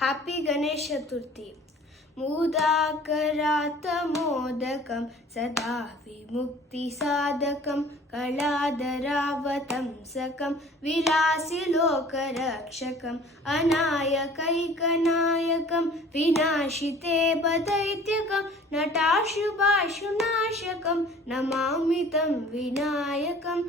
Happy Ganesh Chaturthi. मूदाकरातमोदकं सदा विमुक्तिसाधकं कलाधरावतंसकं विलासिलोकरक्षकम् अनायकैकनायकं विनाशिते बदैत्यकं नटाशुभाशुनाशकं नमामि तं विनायकम्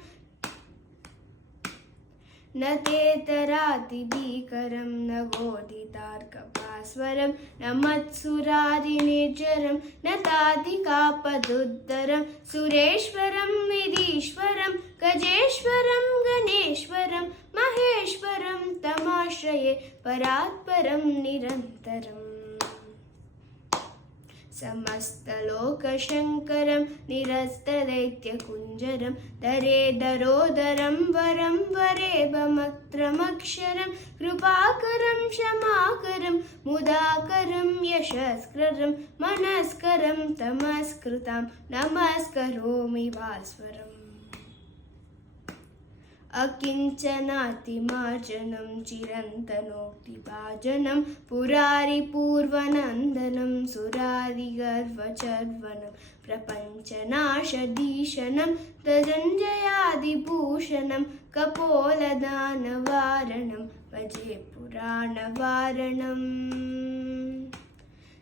न तेतरातिभीकरं न गोदितार्कभास्वरं न मत्सुरादिनिर्जरं न तादिकापदुद्धरं सुरेश्वरं विधीश्वरं गजेश्वरं गणेश्वरं महेश्वरं तमाश्रये परात्परं निरन्तरम् समस्तलोकशङ्करं निरस्तदैत्यकुञ्जरं दरेदरोदरं वरं वरेबमत्रमक्षरं कृपाकरं क्षमाकरं मुदाकरं यशस्करं मनस्करं तमस्कृतां नमस्करोमि भास्वरम् अकिञ्चनातिमार्जनं चिरन्तनोक्तिभाजनं पुरारिपूर्वनन्दनं सुरारिगर्वचर्वनं प्रपञ्चनाशदीशनं तजञ्जयादिभूषणं कपोलदानवारणं भजे पुराणवारणम्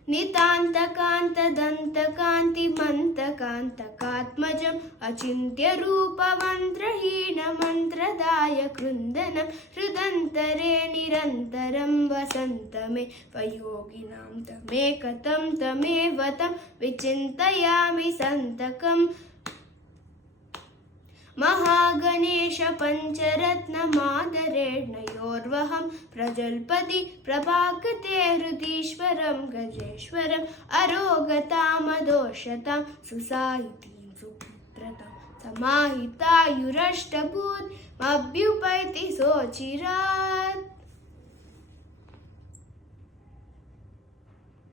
नितान्तकान्तदन्तकान्तिमन्तकान्तकात्मजम् अचिन्त्यरूपमन्त्रहीनमन्त्रदायकृन्दनं हृदन्तरे निरन्तरं वसन्तमे वयोगिनां तमेकतं तमेव तं विचिन्तयामि सन्तकम् महागणेश पञ्चरत्नमादरेणयोर्वहं प्रजल्पति प्रभाकते हृदीश्वरं गजेश्वरम् अरोगतामदोषतां सुसाहितीं सुपुत्रतां समाहितायुरष्टभूत् मभ्युपैति सोचिरात्